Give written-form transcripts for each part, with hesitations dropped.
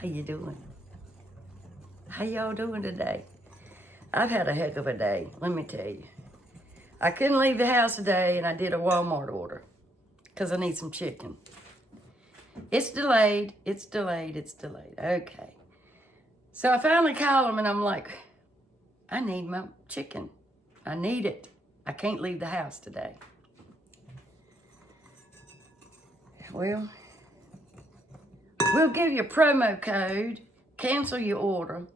How you doing? How y'all doing today? I've had a heck of a day, let me tell you. I couldn't leave the house today, and I did a Walmart order because I need some chicken. It's delayed. Okay. So I finally call them, and I'm like, I need my chicken. I need it. I can't leave the house today. Well, we'll give you a promo code, cancel your order.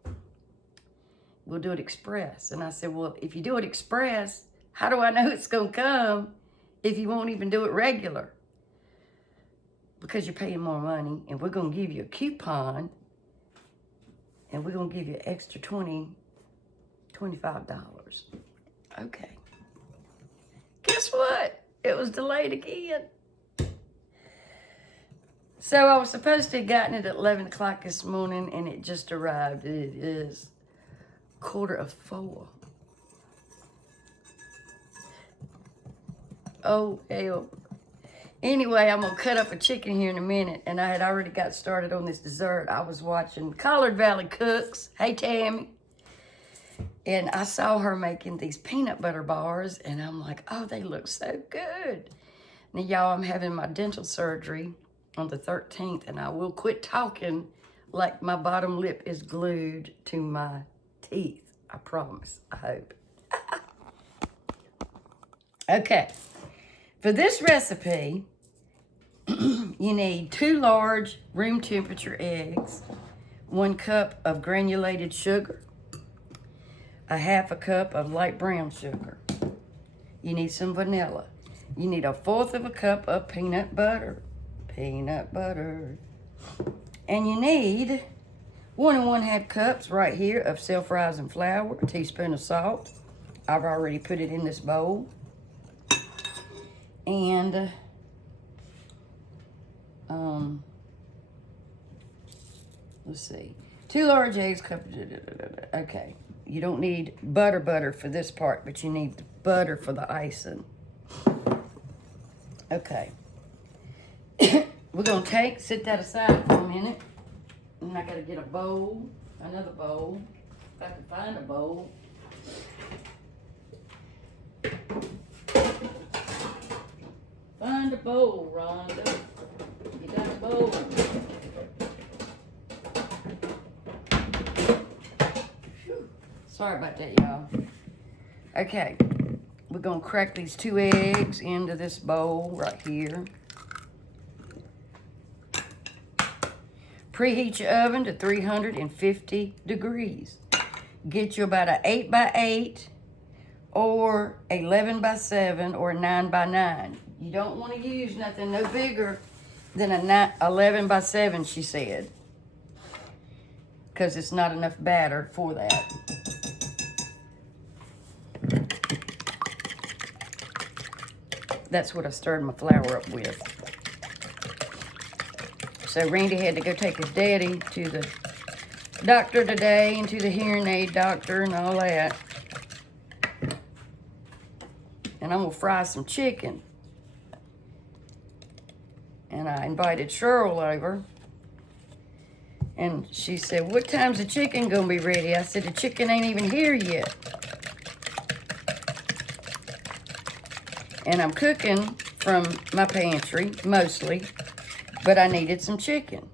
We'll do it express. And I said, well, if you do it express, how do I know it's going to come if you won't even do it regular? Because you're paying more money, and we're going to give you a coupon, and we're going to give you extra $25. Okay. Guess what? It was delayed again. So I was supposed to have gotten it at 11 o'clock this morning, and it just arrived. It is 3:45. Oh, hell. Anyway, I'm going to cut up a chicken here in a minute, and I had already got started on this dessert. I was watching Collard Valley Cooks. Hey, Tammy. And I saw her making these peanut butter bars, and I'm like, oh, they look so good. Now, y'all, I'm having my dental surgery on the 13th, and I will quit talking like my bottom lip is glued to my teeth. I promise. I hope. Okay. For this recipe, you need 2 large room temperature eggs, 1 cup of granulated sugar, a 1/2 cup of light brown sugar. You need some vanilla. You need 1/4 cup of peanut butter. And you need 1 1/2 cups right here of self-rising flour, a teaspoon of salt. I've already put it in this bowl. And let's see, 2 large eggs. Okay, you don't need butter for this part, but you need the butter for the icing. Okay. We're going to sit that aside for a minute. And I got to get a bowl, another bowl, if I can find a bowl. Find a bowl, Rhonda. You got a bowl. Whew. Sorry about that, y'all. Okay. We're going to crack these 2 eggs into this bowl right here. Preheat your oven to 350 degrees. Get you about an 8 by 8 or 11 by 7 or 9 by 9. You don't want to use nothing no bigger than a 11 by 7, she said, because it's not enough batter for that. That's what I stirred my flour up with. So Randy had to go take his daddy to the doctor today and to the hearing aid doctor and all that. And I'm going to fry some chicken. And I invited Cheryl over. And she said, what time's the chicken going to be ready? I said, the chicken ain't even here yet. And I'm cooking from my pantry, mostly. But I needed some chicken.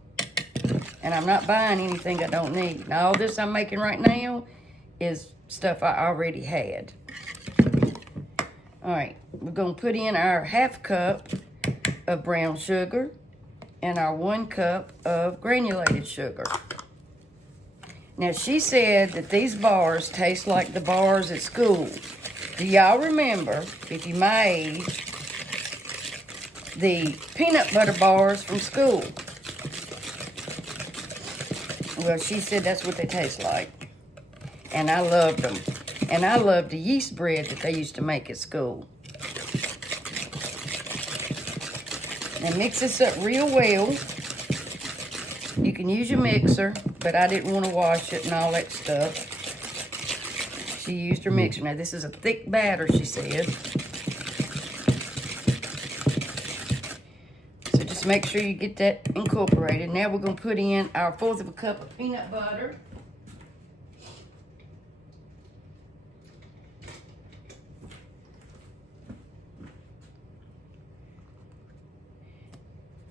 And I'm not buying anything I don't need. Now, all this I'm making right now is stuff I already had. All right, we're going to put in our 1/2 cup of brown sugar and our 1 cup of granulated sugar. Now, she said that these bars taste like the bars at school. Do y'all remember, if you're my age, the peanut butter bars from school? Well, she said that's what they taste like. And I loved them. And I loved the yeast bread that they used to make at school. Now mix this up real well. You can use your mixer, but I didn't want to wash it and all that stuff. She used her mixer. Now this is a thick batter, she said. make sure you get that incorporated. Now we're going to put in our 1/4 of a cup of peanut butter.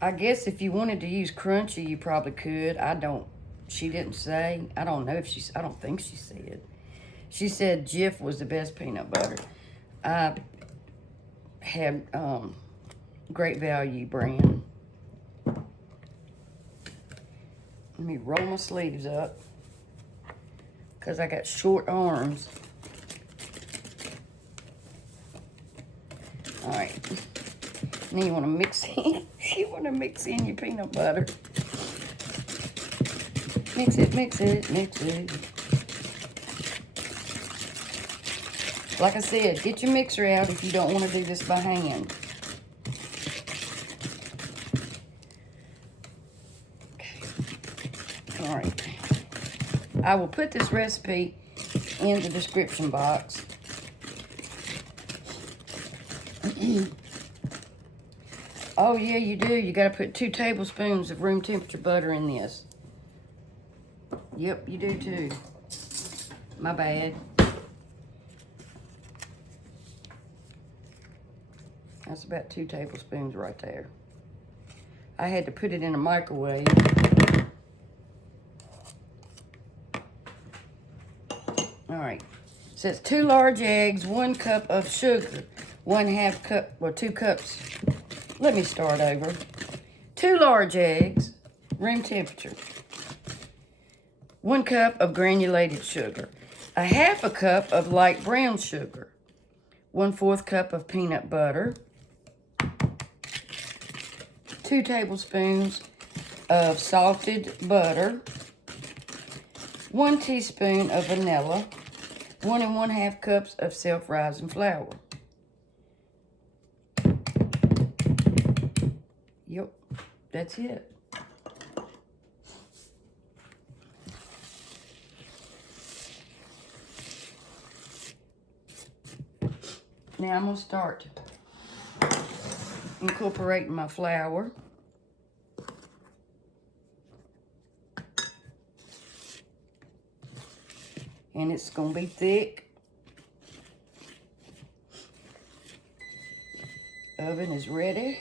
I guess if you wanted to use crunchy, you probably could. I don't. She didn't say. I don't know if she's. I don't think she said. She said Jif was the best peanut butter. I had Great Value brand. Let me roll my sleeves up because I got short arms. All right. Now you want to mix in. You want to mix in your peanut butter. Mix it, mix it, mix it. Like I said, get your mixer out if you don't want to do this by hand. Okay. All right. I will put this recipe in the description box. Oh, yeah, you do. You got to put 2 tablespoons of room temperature butter in this. Yep, you do too. My bad. That's about 2 tablespoons right there. I had to put it in a microwave. All right. So it's 2 large eggs, 1 cup of sugar, 1/2 cup, or 2 cups. Let me start over. 2 large eggs, room temperature. 1 cup of granulated sugar. 1/2 cup of light brown sugar. 1/4 cup of peanut butter. 2 tablespoons of salted butter. 1 teaspoon of vanilla. 1 1/2 cups of self-rising flour. Yep, that's it. Now I'm going to start incorporating my flour. And it's going to be thick. Oven is ready.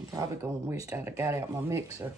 I'm probably going to wish I'd have got out my mixer.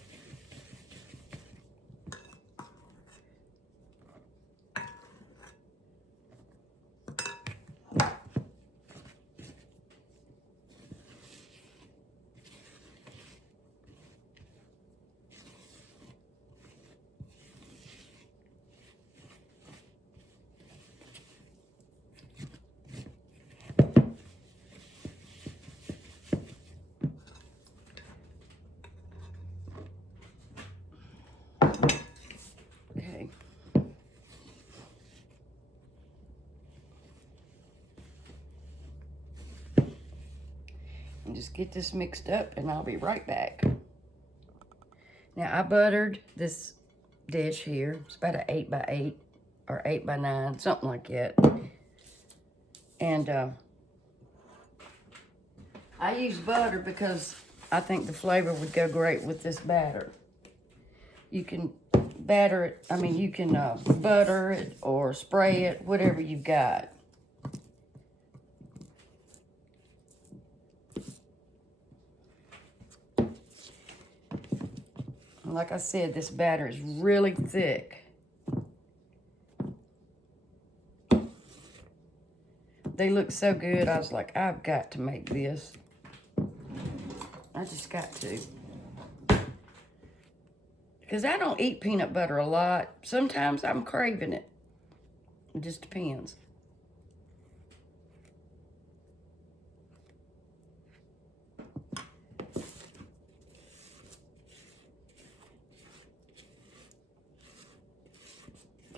Okay. And just get this mixed up and I'll be right back. Now I buttered this dish here. It's about an 8 by 8 or 8 by 9, something like that. And I use butter because I think the flavor would go great with this batter. You can batter it, I mean, you can butter it or spray it, whatever you've got. Like I said, this batter is really thick. They look so good, I was like, I've got to make this. I just got to. Because I don't eat peanut butter a lot. Sometimes I'm craving it. It just depends.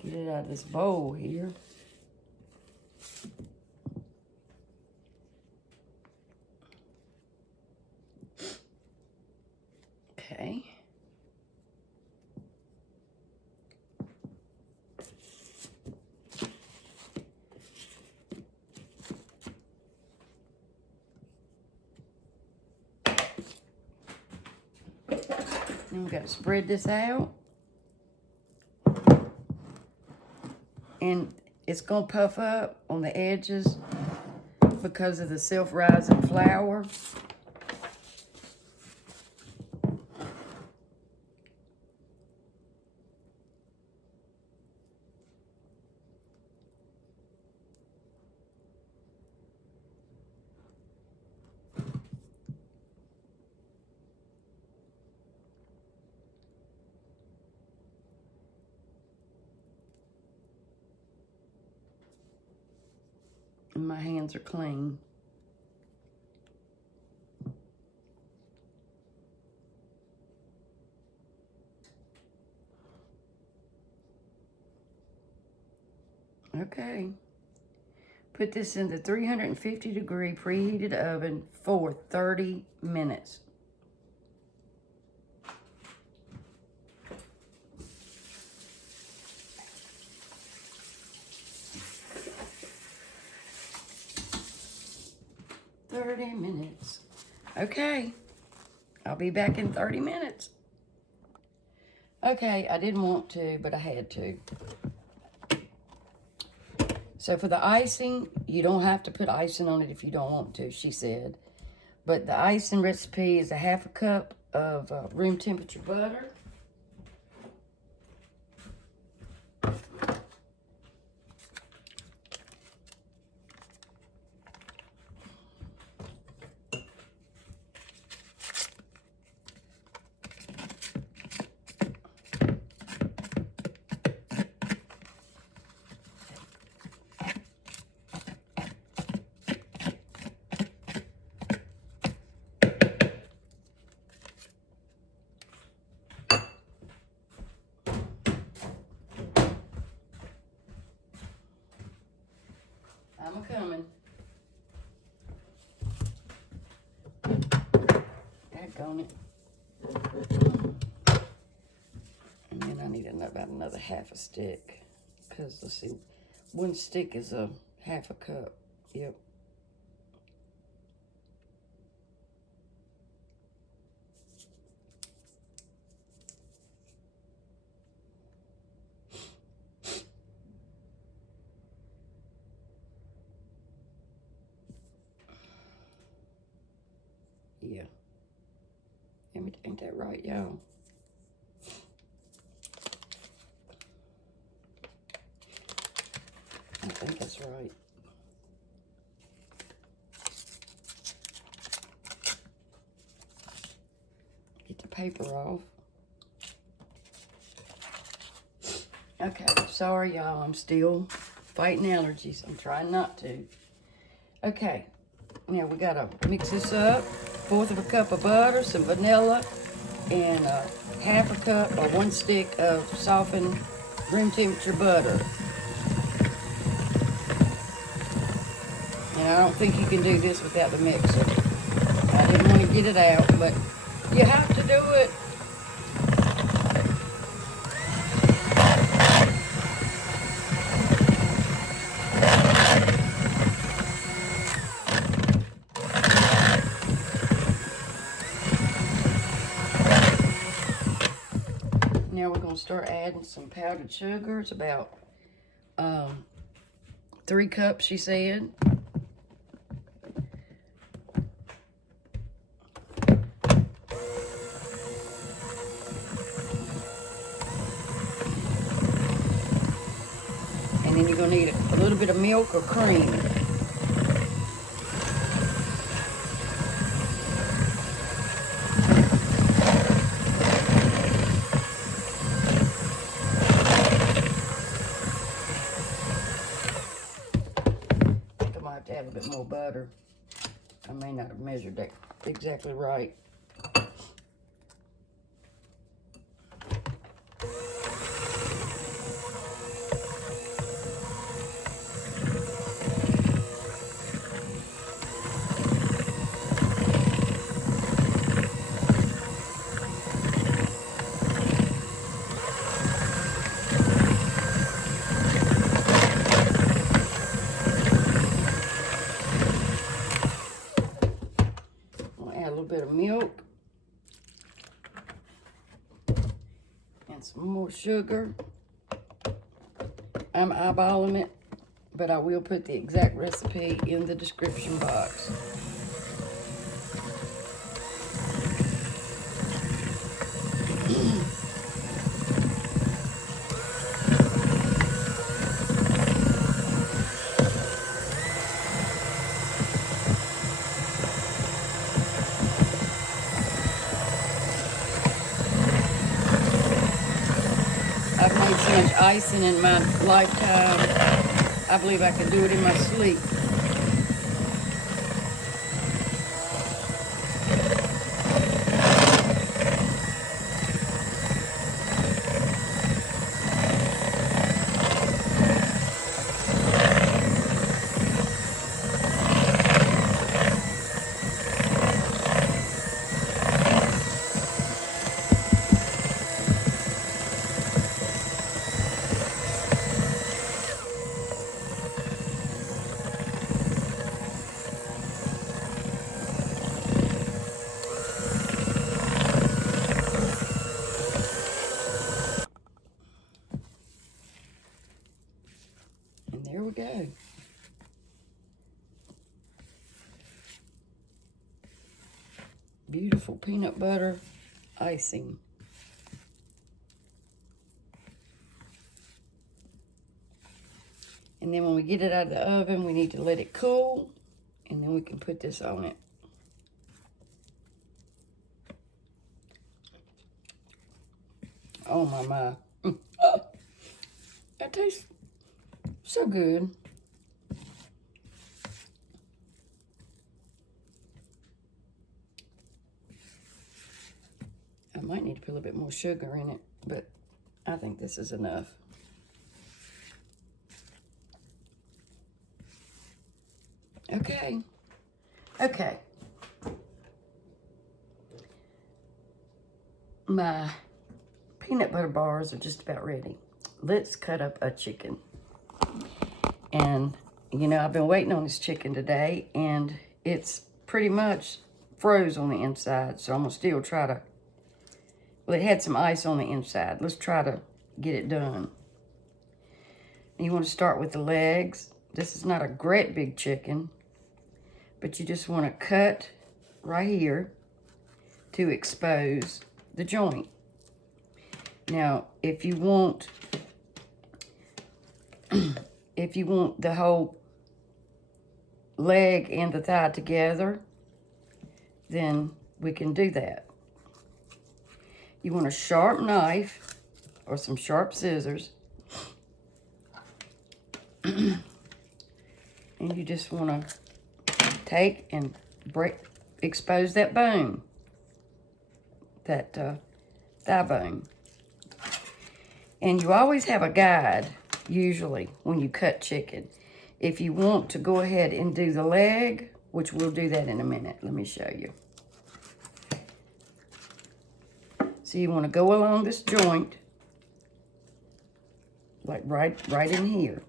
Get it out of this bowl here. Okay. Then we got to spread this out. And it's going to puff up on the edges because of the self-rising flour. And my hands are clean. Okay. Put this in the 350-degree preheated oven for 30 minutes. Okay, I'll be back in 30 minutes. Okay, I didn't want to, but I had to. So for the icing, you don't have to put icing on it if you don't want to, she said. But the icing recipe is a 1/2 cup of room temperature butter. I'm coming. Daggone it. And then I need about another 1/2 stick. Because, let's see, 1 stick is a 1/2 cup. Yep. Yeah. Ain't that right, y'all? I think that's right. Get the paper off. Okay, sorry, y'all. I'm still fighting allergies. I'm trying not to. Okay, now we gotta mix this up. 1/4 cup of butter, some vanilla, and 1/2 cup or 1 stick of softened room temperature butter. And I don't think you can do this without the mixer. I didn't want to get it out, but you have to do it. Now we're going to start adding some powdered sugar. It's about 3 cups, she said. And then you're going to need a little bit of milk or cream. To have a bit more butter. I may not have measured that exactly right. Bit of milk. And some more sugar. I'm eyeballing it, but I will put the exact recipe in the description box. I've made so much icing in my lifetime, I believe I could do it in my sleep. And there we go. Beautiful peanut butter icing. And then when we get it out of the oven, we need to let it cool, and then we can put this on it. Oh my. Oh, that tastes so good. I might need to put a little bit more sugar in it, but I think this is enough. Okay. My peanut butter bars are just about ready. Let's cut up a chicken. And, you know, I've been waiting on this chicken today, and it's pretty much froze on the inside, so I'm going to still try to, well, it had some ice on the inside. Let's try to get it done. You want to start with the legs. This is not a great big chicken, but you just want to cut right here to expose the joint. Now, if you want the whole leg and the thigh together, then we can do that. You want a sharp knife or some sharp scissors, and you just want to take and expose that bone, that thigh bone. And you always have a guide, usually, when you cut chicken. If you want to go ahead and do the leg, which we'll do that in a minute. Let me show you. So you want to go along this joint, like right in here.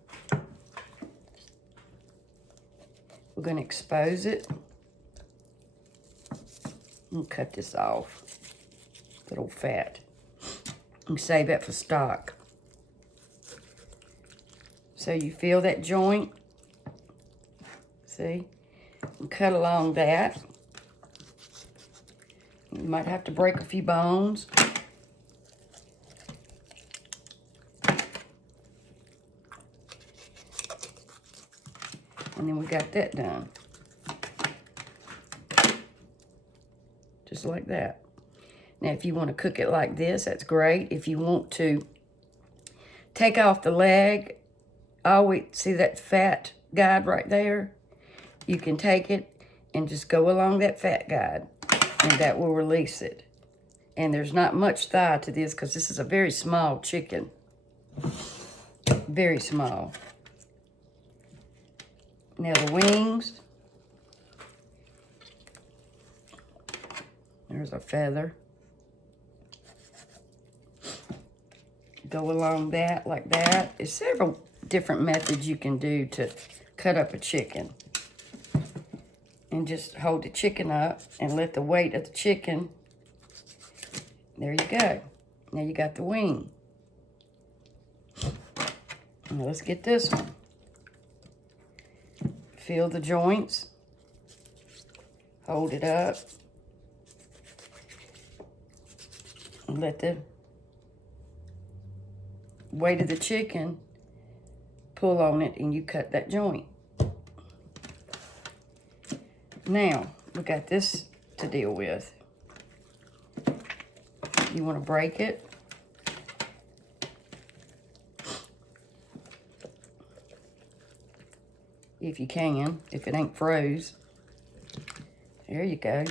We're going to expose it and cut this off, that old fat, and save that for stock. So you feel that joint, see, and cut along that. You might have to break a few bones. And then we got that done. Just like that. Now, if you want to cook it like this, that's great. If you want to take off the leg, always see that fat guide right there? You can take it and just go along that fat guide, and that will release it. And there's not much thigh to this because this is a very small chicken. Very small. Now the wings. There's a feather. Go along that like that. There's several different methods you can do to cut up a chicken. And just hold the chicken up and let the weight of the chicken, there you go. Now you got the wing. Now let's get this one. Fill the joints. Hold it up. And let the weight of the chicken pull on it, and you cut that joint. Now, we got this to deal with. You want to break it. If you can, if it ain't froze. There you go.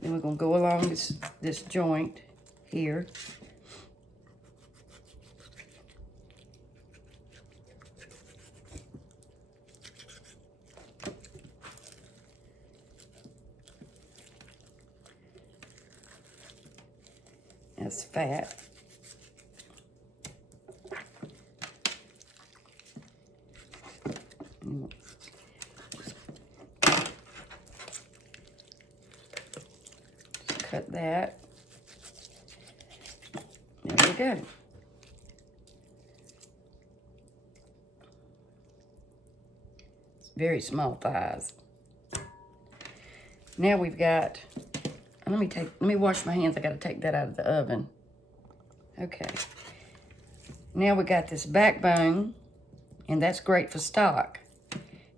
Then we're going to go along this joint here. That's fat. Just cut that. There we go. It's very small thighs. Now we've got, let me wash my hands. I gotta take that out of the oven. Okay. Now we got this backbone, and that's great for stock.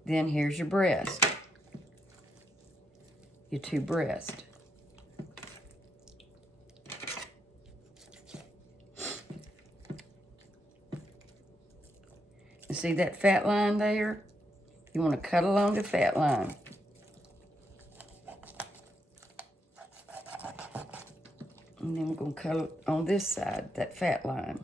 Then here's your breast. Your two breasts. You see that fat line there? You want to cut along the fat line. And then we're going to cut on this side, that fat line.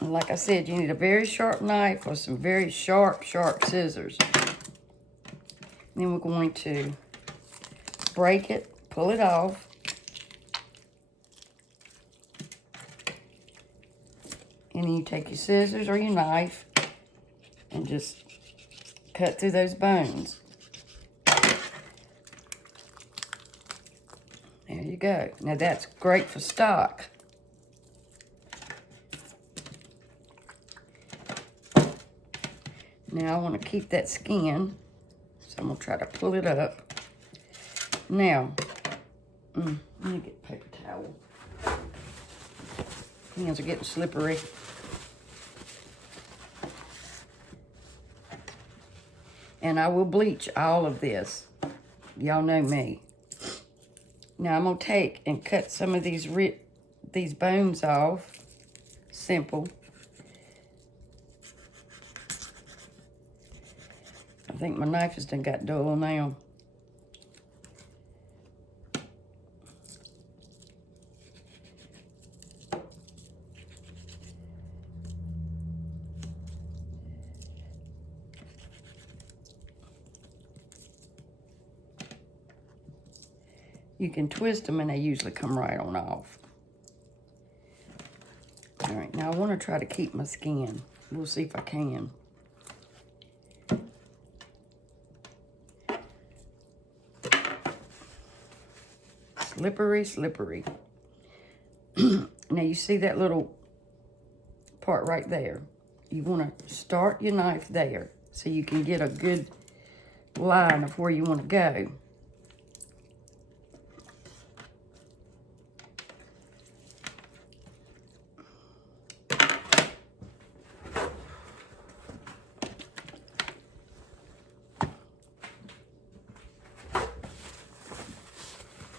And like I said, you need a very sharp knife or some very sharp scissors. And then we're going to break it, pull it off. And then you take your scissors or your knife and just cut through those bones. There you go. Now that's great for stock. Now I want to keep that skin, so I'm going to try to pull it up. Now, let me get a paper towel. Hands are getting slippery. And I will bleach all of this. Y'all know me. Now I'm going to take and cut some of these bones off. Simple. I think my knife has done got dull now. You can twist them and they usually come right on off. All right, now I want to try to keep my skin. We'll see if I can. Slippery, slippery. Now you see that little part right there? You want to start your knife there so you can get a good line of where you want to go.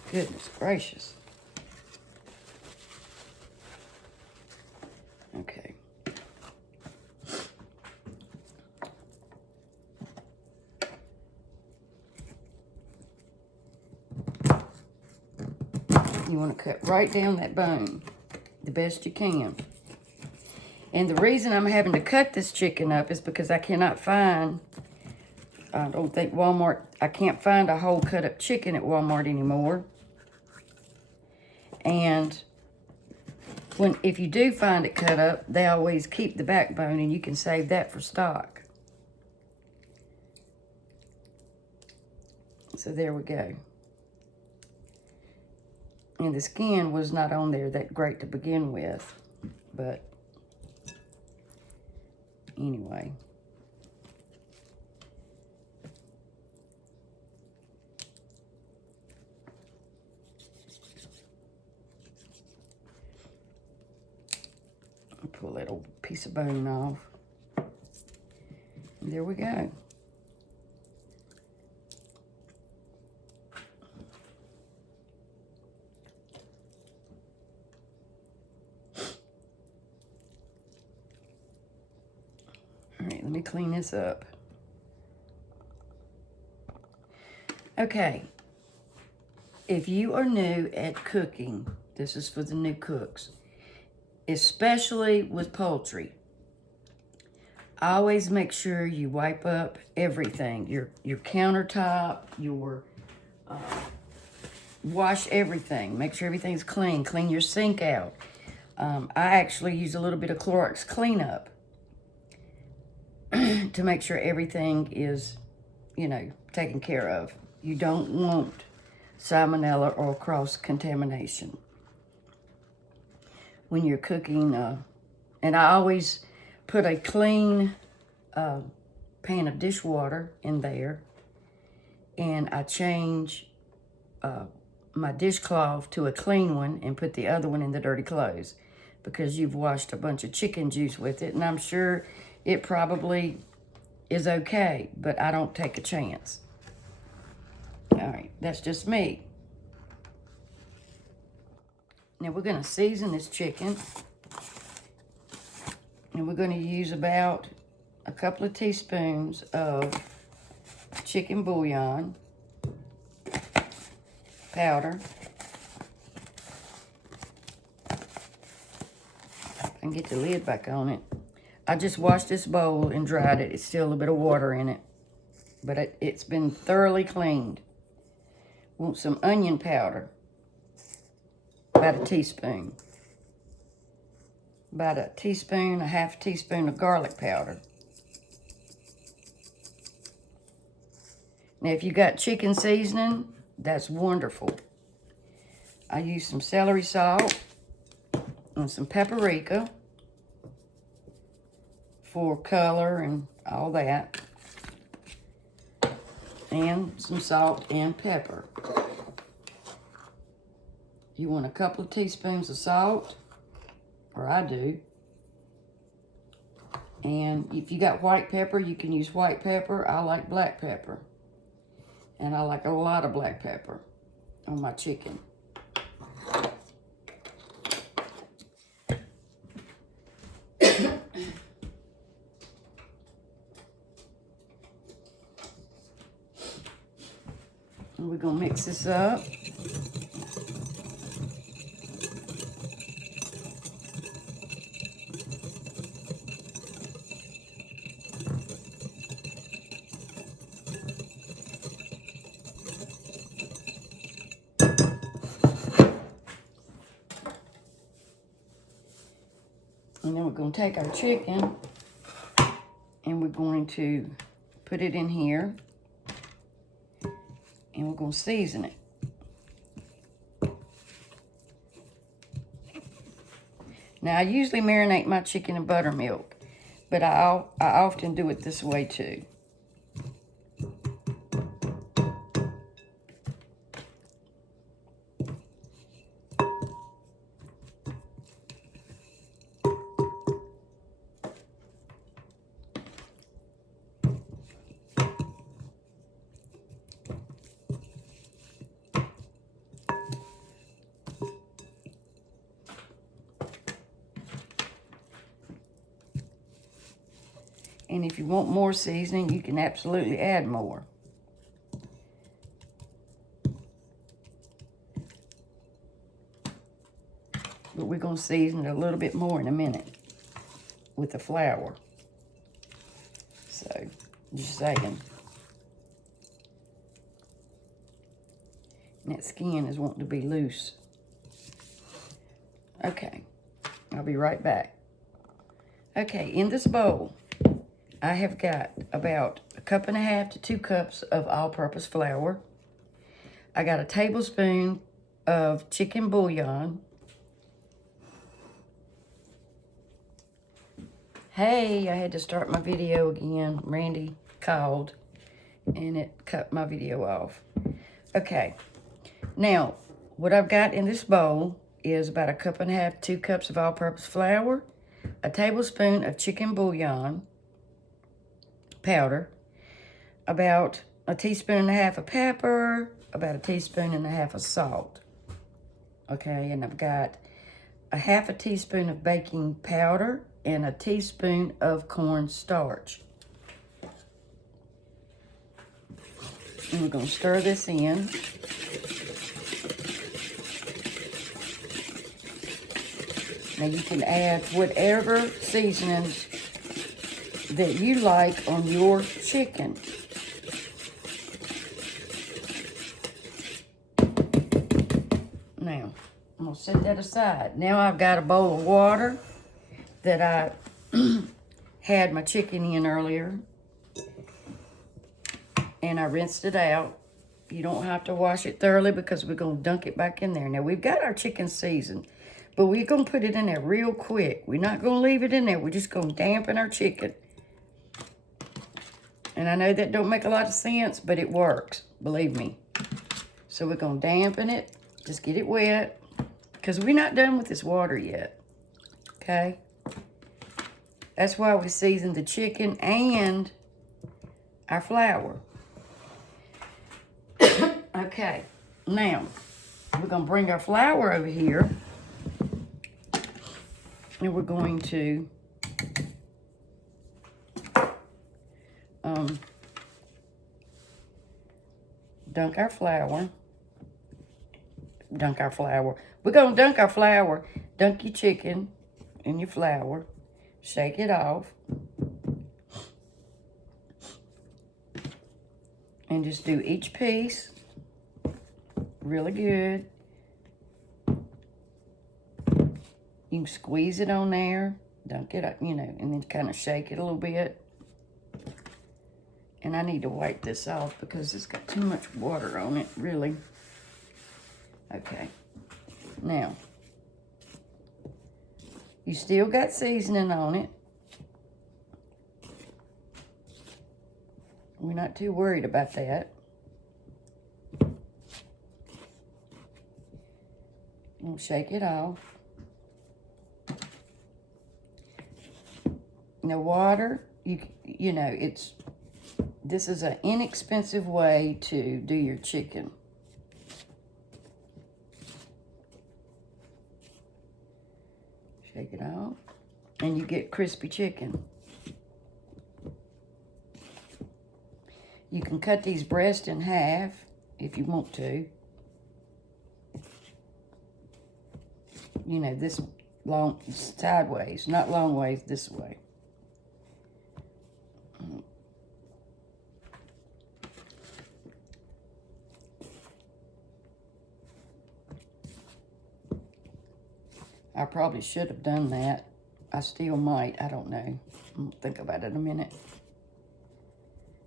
Goodness gracious. Okay. You want to cut right down that bone the best you can. And the reason I'm having to cut this chicken up is because I cannot find, I don't think Walmart, I can't find a whole cut up chicken at Walmart anymore. And If you do find it cut up, they always keep the backbone and you can save that for stock. So there we go. And the skin was not on there that great to begin with, but anyway. I'll pull that old piece of bone off. And there we go. Let me clean this up. Okay, if you are new at cooking, this is for the new cooks, especially with poultry, always make sure you wipe up everything, your countertop, your wash everything, make sure everything's clean, clean your sink out. I actually use a little bit of Clorox cleanup to make sure everything is, you know, taken care of. You don't want salmonella or cross-contamination when you're cooking. And I always put a clean pan of dishwater in there, and I change my dishcloth to a clean one and put the other one in the dirty clothes, because you've washed a bunch of chicken juice with it, and I'm sure it probably is okay, but I don't take a chance. All right, that's just me. Now we're gonna season this chicken, and we're gonna use about a couple of teaspoons of chicken bouillon powder. And get the lid back on it. I just washed this bowl and dried it. It's still a little bit of water in it, but it's been thoroughly cleaned. Want some onion powder, about a teaspoon. About a teaspoon, a half teaspoon of garlic powder. Now, if you got chicken seasoning, that's wonderful. I use some celery salt and some paprika for color and all that, and some salt and pepper. You want a couple of teaspoons of salt, or I do. And if you got white pepper, you can use white pepper. I like black pepper, and I like a lot of black pepper on my chicken. And we're gonna mix this up. And then we're going to take our chicken and we're going to put it in here, and we're going to season it. Now, I usually marinate my chicken in buttermilk, but I often do it this way too. And if you want more seasoning, you can absolutely add more. But we're going to season it a little bit more in a minute with the flour. So, just saying. And that skin is wanting to be loose. Okay. I'll be right back. Okay, in this bowl, I have got about 1.5 to 2 cups of all-purpose flour. I got a tablespoon of chicken bouillon. Hey, I had to start my video again. Randy called and it cut my video off. Okay, now what I've got in this bowl is about 1.5 to 2 cups of all-purpose flour, a tablespoon of chicken bouillon powder, about 1.5 teaspoons of pepper, about 1.5 teaspoons of salt. Okay, and I've got 1/2 teaspoon of baking powder and 1 teaspoon of cornstarch. And we're going to stir this in. Now you can add whatever seasonings that you like on your chicken. Now, I'm going to set that aside. Now I've got a bowl of water that I had my chicken in earlier. And I rinsed it out. You don't have to wash it thoroughly because we're going to dunk it back in there. Now, we've got our chicken seasoned, but we're going to put it in there real quick. We're not going to leave it in there. We're just going to dampen our chicken. And I know that don't make a lot of sense, but it works, believe me. So we're going to dampen it, just get it wet, because we're not done with this water yet, okay? That's why we seasoned the chicken and our flour. Okay, now we're going to bring our flour over here, and we're going to dunk our flour. We're going to dunk our flour. Dunk your chicken in your flour. Shake it off. And just do each piece really good. You can squeeze it on there, dunk it up, you know, and then kind of shake it a little bit. And I need to wipe this off because it's got too much water on it, really. Okay. Now, you still got seasoning on it. We're not too worried about that. We'll shake it off. Now water, you know, this is an inexpensive way to do your chicken. Shake it off, and you get crispy chicken. You can cut these breasts in half if you want to. You know, this long, sideways, not long ways, this way. I probably should have done that. I still might, I don't know. I'll think about it a minute.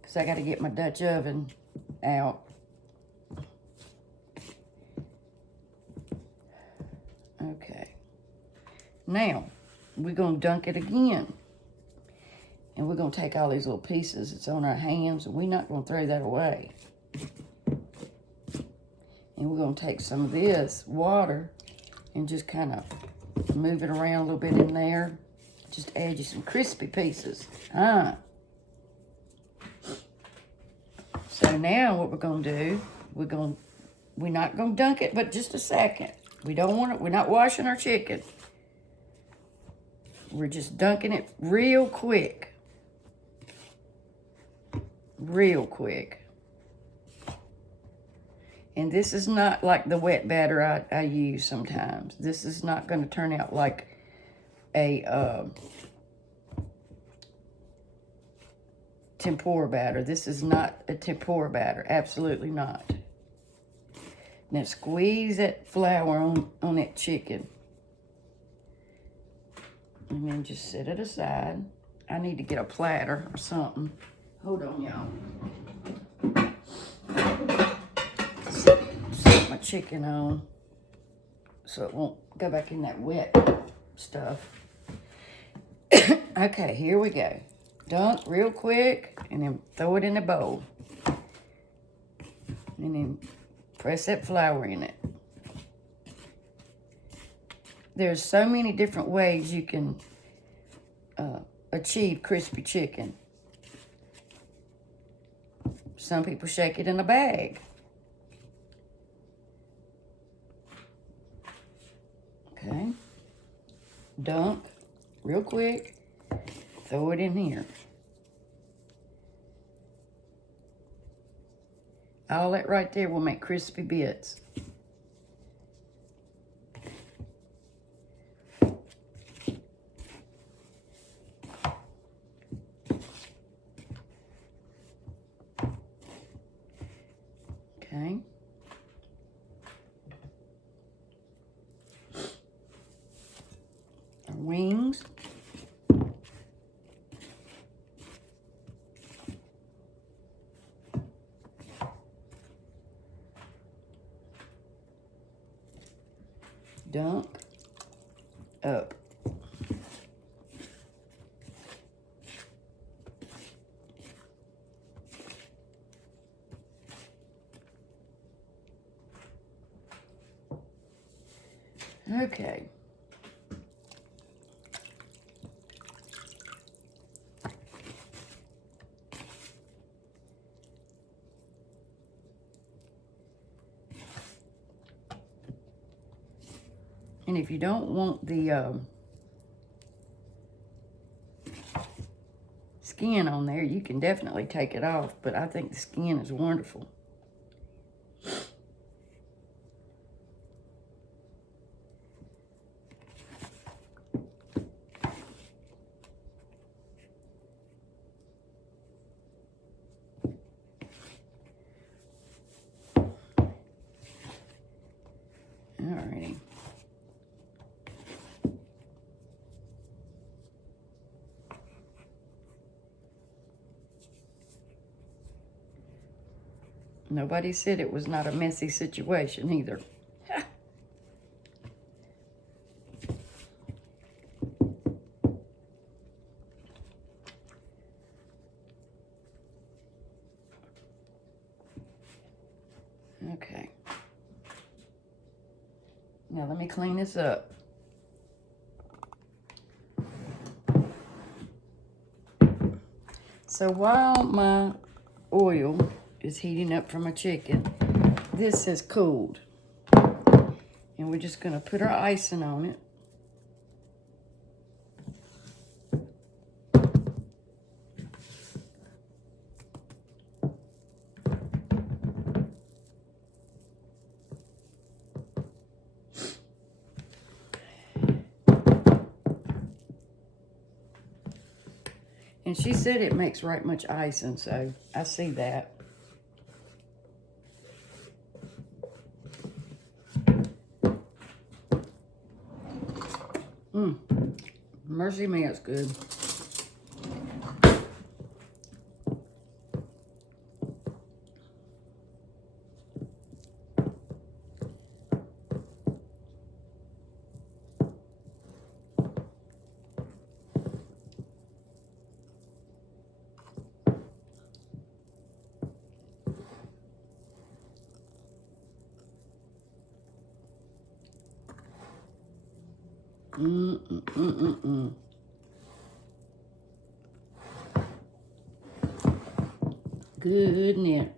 Because I got to get my Dutch oven out. Okay. Now, we're going to dunk it again. And we're going to take all these little pieces that's on our hands, and we're not going to throw that away. And we're going to take some of this water and just kind of move it around a little bit in there. Just add you some crispy pieces. So now what we're going to do, we're not going to dunk it, but just a second. We don't want it, we're not washing our chicken. We're just dunking it real quick. Real quick. And this is not like the wet batter I use sometimes. This is not going to turn out like a tempura batter. This is not a tempura batter. Absolutely not. Now squeeze that flour on that chicken. And then just set it aside. I need to get a platter or something. Hold on, y'all. Set my chicken on so it won't go back in that wet stuff. Okay, here we go. Dunk real quick and then throw it in a bowl. And then press that flour in it. There's so many different ways you can achieve crispy chicken. Some people shake it in a bag. Okay. Dunk real quick. Throw it in here. All that right there will make crispy bits. Okay. Our wings. Dunk up. Okay. And if you don't want the skin on there, you can definitely take it off, but I think the skin is wonderful. Alrighty. Nobody said it was not a messy situation either. Okay. Now let me clean this up. So while my oil is heating up for my chicken, this has cooled. And we're just gonna put our icing on it. And she said it makes right much icing, so I see that. Mercy me, it's good. Goodness.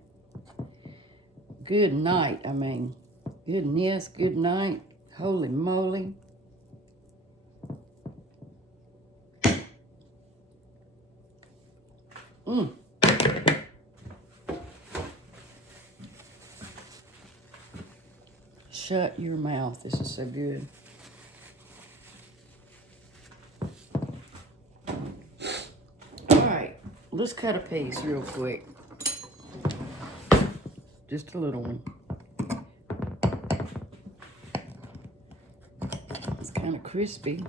Good night, I mean. Goodness, good night. Holy moly. Shut your mouth. This is so good. All right, let's cut a piece real quick. Just a little one. It's kind of crispy.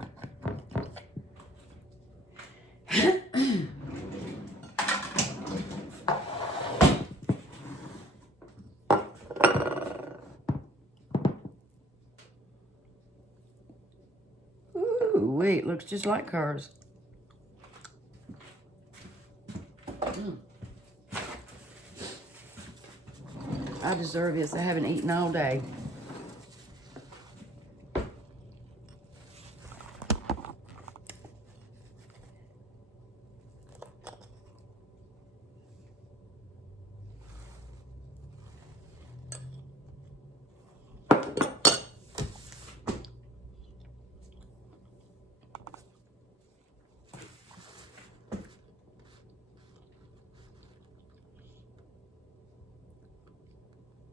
see, it looks just like hers. I deserve this. I haven't eaten all day.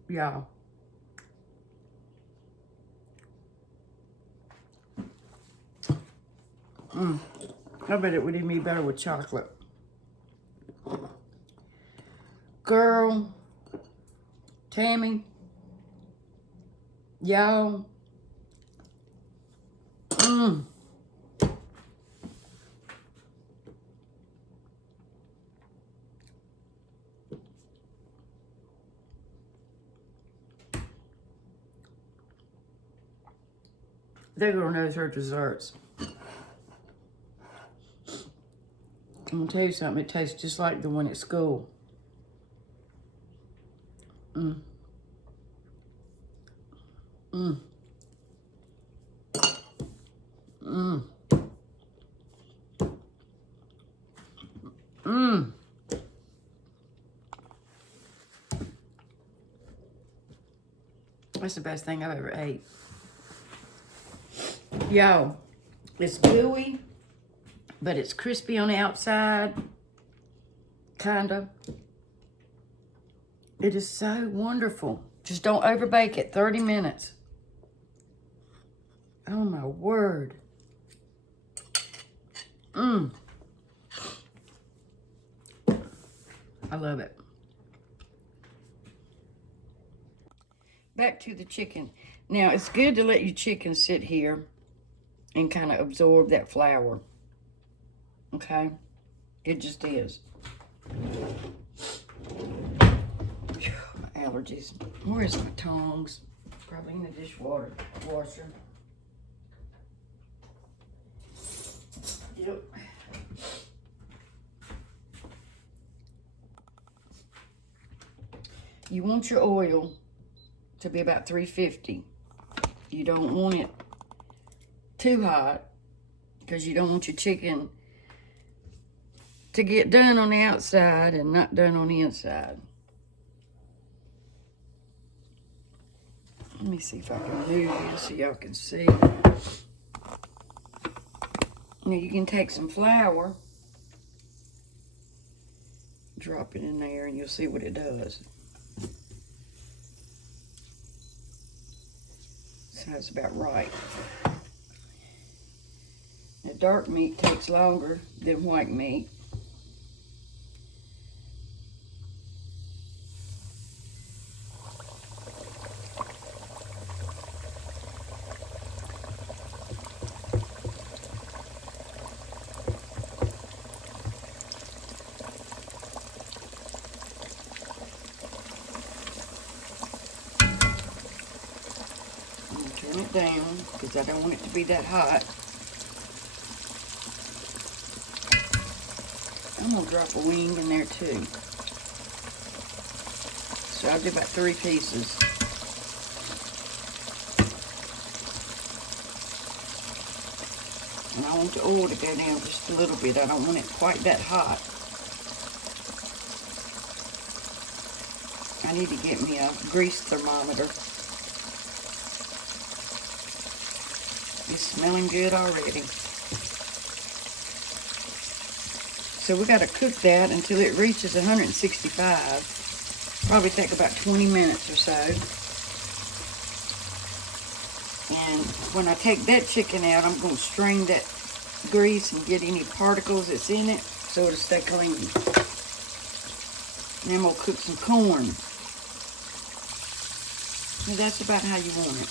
Y'all. I bet it would even be better with chocolate. Girl, Tammy, y'all. That girl knows her desserts. I'm gonna tell you something, it tastes just like the one at school. Mmm. That's the best thing I've ever ate. Yo, it's gooey, but it's crispy on the outside, kinda. It is so wonderful. Just don't overbake it, 30 minutes. Oh my word. I love it. Back to the chicken. Now, it's good to let your chicken sit here and kind of absorb that flour. Okay? It just is. My allergies. Where's my tongs? Probably in the washer. Yep. You want your oil to be about 350. You don't want it too hot because you don't want your chicken to get done on the outside and not done on the inside. Let me see if I can move this so y'all can see. Now you can take some flour, drop it in there, and you'll see what it does. So that's about right. Now dark meat takes longer than white meat. Turn it down because I don't want it to be that hot. I'm going to drop a wing in there too. So I'll do about 3 pieces. And I want the oil to go down just a little bit. I don't want it quite that hot. I need to get me a grease thermometer. It's smelling good already. So we got to cook that until it reaches 165. Probably take about 20 minutes or so. And when I take that chicken out, I'm going to strain that grease and get any particles that's in it so it'll stay clean. And then we'll cook some corn. And that's about how you want it.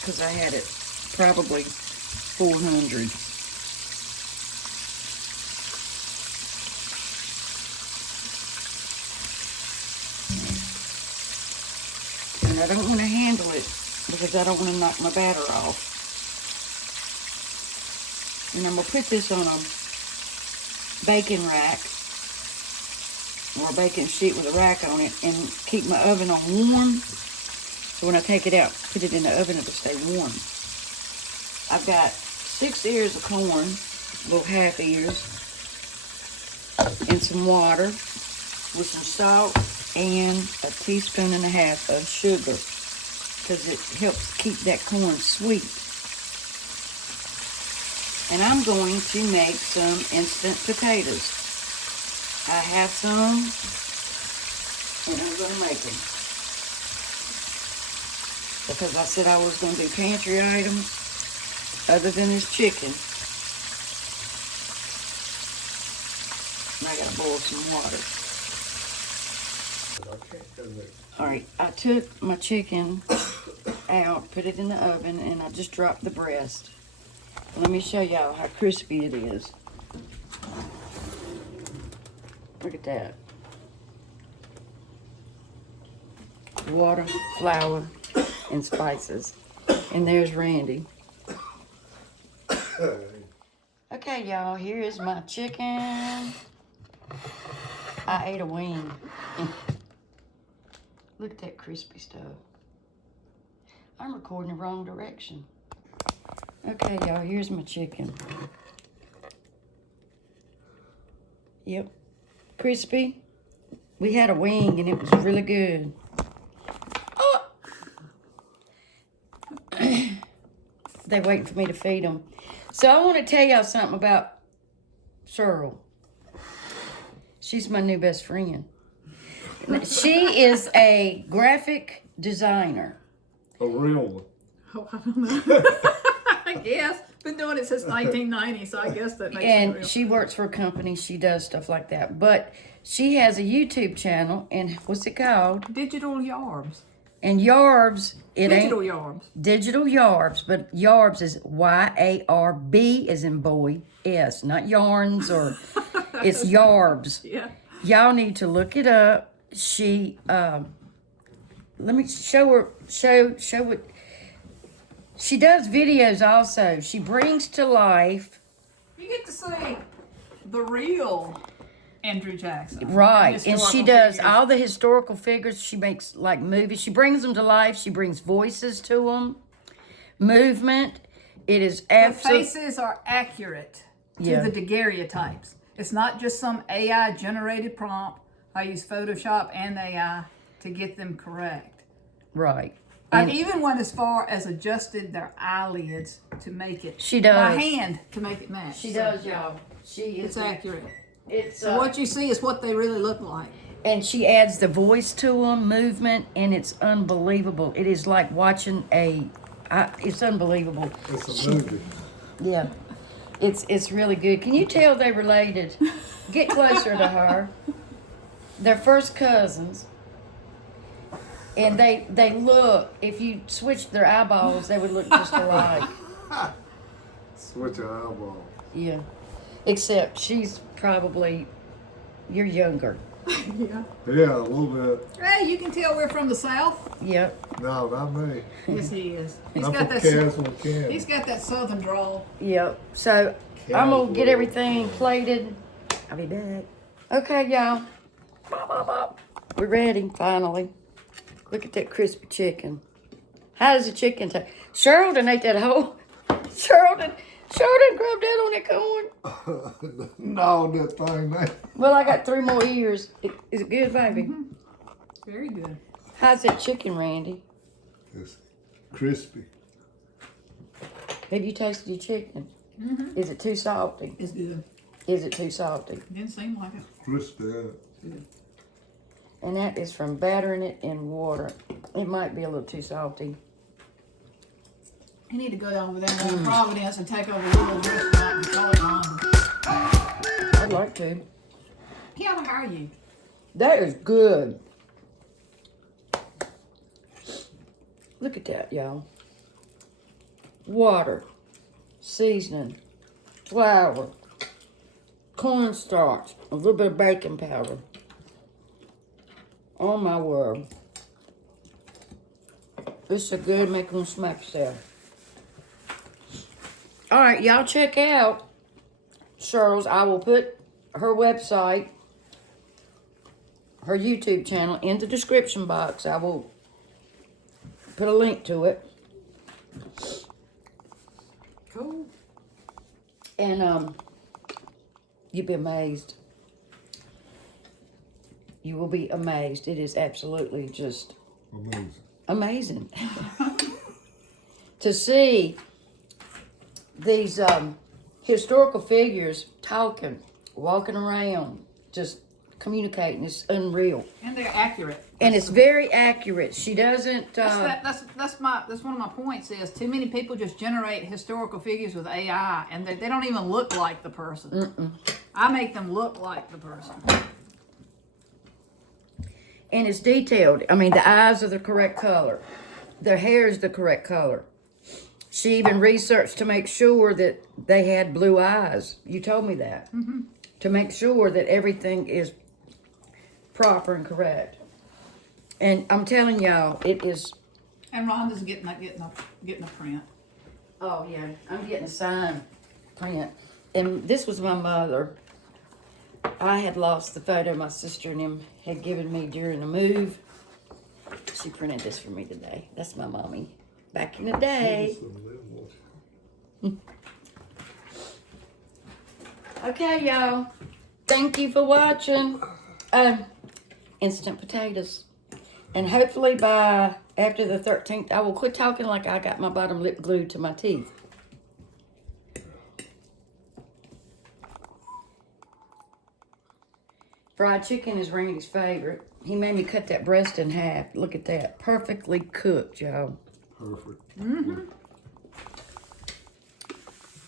Because I had it probably 400. and I don't want to handle it because I don't want to knock my batter off. And I'm going to put this on a baking rack or a baking sheet with a rack on it and keep my oven on warm. So when I take it out, put it in the oven, it'll stay warm. I've got 6 ears of corn, little half ears, and some water with some salt and a teaspoon and a half of sugar because it helps keep that corn sweet. And I'm going to make some instant potatoes. I have some, and I'm going to make them. Because I said I was going to do pantry items other than this chicken. And I got to boil some water. All right, I took my chicken out, put it in the oven, and I just dropped the breast. Let me show y'all how crispy it is. Look at that. Water, flour, and spices. And there's Randy. Okay, y'all, here is my chicken. I ate a wing. Look at that crispy stuff. I'm recording the wrong direction. Okay, y'all, here's my chicken. Yep, crispy. We had a wing and it was really good. Oh! They're waiting for me to feed them. So I want to tell y'all something about Cheryl. She's my new best friend. She is a graphic designer. A real one. Oh, I don't know. I guess. Been doing it since 1990, so I guess that makes it real. And she works for a company. She does stuff like that. But she has a YouTube channel, and what's it called? Digital Yarbs. And Yarbs, it Digital ain't... Yarbs. Digital Yarbs, but Yarbs is Y-A-R-B as in boy, S, not yarns or... It's Yarbs. Yeah. Y'all need to look it up. She, let me show what... She does videos also. She brings to life... You get to see the real Andrew Jackson. Right, and she does figures. all the historical figures. She makes like movies. She brings them to life. She brings voices to them. Movement. It is The absolutely... faces are accurate to Yeah. the daguerreotypes. It's not just some AI generated prompt. I use Photoshop and AI to get them correct. Right. I've even went as far as adjusted their eyelids to make it. She does. My hand to make it match. She does, y'all. She is... It's accurate. It's... So what you see is what they really look like. And she adds the voice to them, movement, and it's unbelievable. It is like watching it's unbelievable. It's a movie. Yeah. It's really good. Can you tell they related? Get closer to her. They're first cousins. And they look, if you switched their eyeballs, they would look just alike. Switch your eyeball. Yeah. Except she's probably, you're younger. Yeah. Yeah, a little bit. Hey, you can tell we're from the South. Yep. No, not me. Yes, he is. He's I'm got from that. Caswell, Kansas. He's got that Southern drawl. Yep. So I'm going to get everything plated. I'll be back. Okay, y'all. Bop, bop, bop. We're ready, finally. Look at that crispy chicken. How does the chicken taste? Cheryl done ate that whole... Cheryl done grabbed that on that corn. No, that thing, man. Well, I got 3 more ears. Is it good, baby? Mm-hmm. Very good. How's that chicken, Randy? It's crispy. Have you tasted your chicken? Mm-hmm. Is it too salty? It's good. Is it too salty? Didn't seem like it. Crispy. Good. And that is from battering it in water. It might be a little too salty. You need to go down over there in Providence and take over a little restaurant and call it mine. I'd like to. Yeah, how are you? That is good. Look at that, y'all. Water, seasoning, flour, cornstarch, a little bit of baking powder. Oh my word. This is so good, make them smack yourself. All right, y'all check out Cheryl's. I will put her website, her YouTube channel in the description box. I will put a link to it. Cool. And you'd be amazed. You will be amazed. It is absolutely just amazing to see these historical figures talking, walking around, just communicating. It's unreal. And they're accurate. And it's very accurate. She doesn't. That's one of my points. Is too many people just generate historical figures with AI, and they don't even look like the person. I make them look like the person. And it's detailed. I mean, the eyes are the correct color. Their hair is the correct color. She even researched to make sure that they had blue eyes. You told me that. To make sure that everything is proper and correct. And I'm telling y'all, it is. And Rhonda's getting a print. Oh yeah, I'm getting a signed print. And this was my mother. I had lost the photo my sister and him had given me during the move. She printed this for me today. That's my mommy. Back in the day. Okay, y'all. Thank you for watching. Instant potatoes. And hopefully by after the 13th, I will quit talking like I got my bottom lip glued to my teeth. Fried chicken is Randy's favorite. He made me cut that breast in half. Look at that. Perfectly cooked, y'all. Perfect.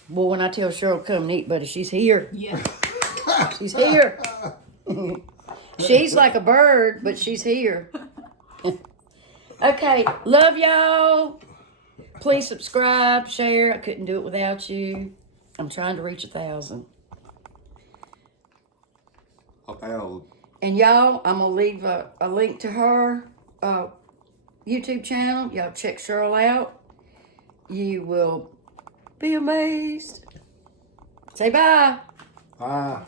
Well, when I tell Cheryl come and eat, buddy, she's here. Yes. She's here. She's like a bird, but she's here. Okay, love y'all. Please subscribe, share. I couldn't do it without you. I'm trying to reach 1,000. And y'all, I'm going to leave a link to her YouTube channel. Y'all check Cheryl out. You will be amazed. Say bye. Bye.